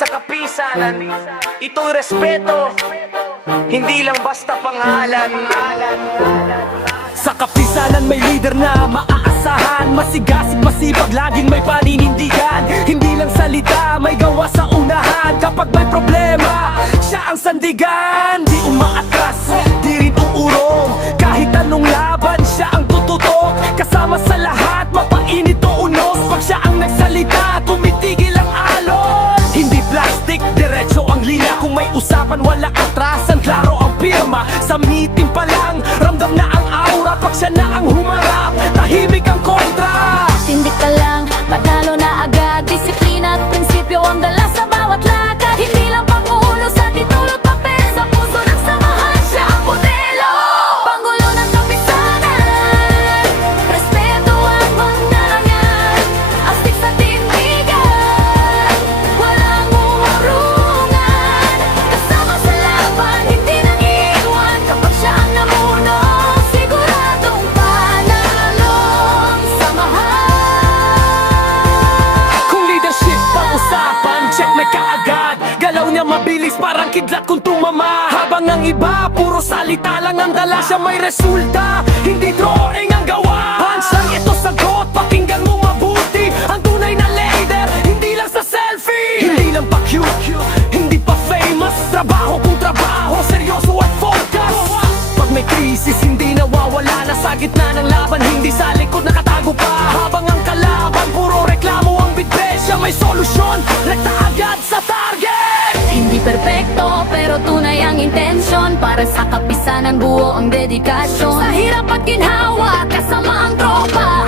sa kapisanan. Itong respeto, hindi lang basta pangalan. Sa kapisanan may leader na maaasahan, masigasig, masipag, laging may paninindigan. Hindi lang salita, may gawa sa unahan. Kapag may problema, siya ang sandigan. Di umaatras, di rin uurong. Kahit anong laban, siya ang tututok. Kasama sa lahat, mapainit o unos. Pag siya ang nagsalita, tumitigil ang alon. Hindi plastic, diretso ang linya. Kung may usapan, wala atrasan, klaro ang pirma. Sa meeting pa lang, ramdam na ang aura. Pag siya na ang humarap, tahimik ang kontra. Hindi ka lang, panalo na agad. Disiplina at prinsipyo ang dala sa bawat lakad. Hindi lang pangulo sa titulo at papel. Sa puso ng samahan, siya ang modelo. Panggulo ng kapisanan, respeto ang manangan. Astig sa tindigan, walang uurungan. Kasama sa laban, hindi nangiiwan. Kapag siya ang namuno, siguradong panalong samahan. Kung leadership ang usapan, check na kaagad. Galaw niya mabilis, parang kidlat kung tumama. Habang ang iba, puro salita lang ang dala. Siya may resulta, hindi drawing ang gawa. Punchline, ito sagot, pakinggan mo mabuti. Ang tunay na leader, hindi lang sa selfie. Hindi lang pa cute, hindi pa famous. Trabaho kung trabaho, seryoso at focus. Pag may krisis, hindi nawawala. Nasa gitna ng laban, hindi sa likod nakatago pa. Habang ang kalaban, puro reklamo ang bitbe. Siya may solusyon, rekta agad sa target. Hindi perpekto, pero tunay ang intensyon. Para sa kapisanan, buo ang dedikasyon. Sa hirap at ginhawa, kasama ang tropa.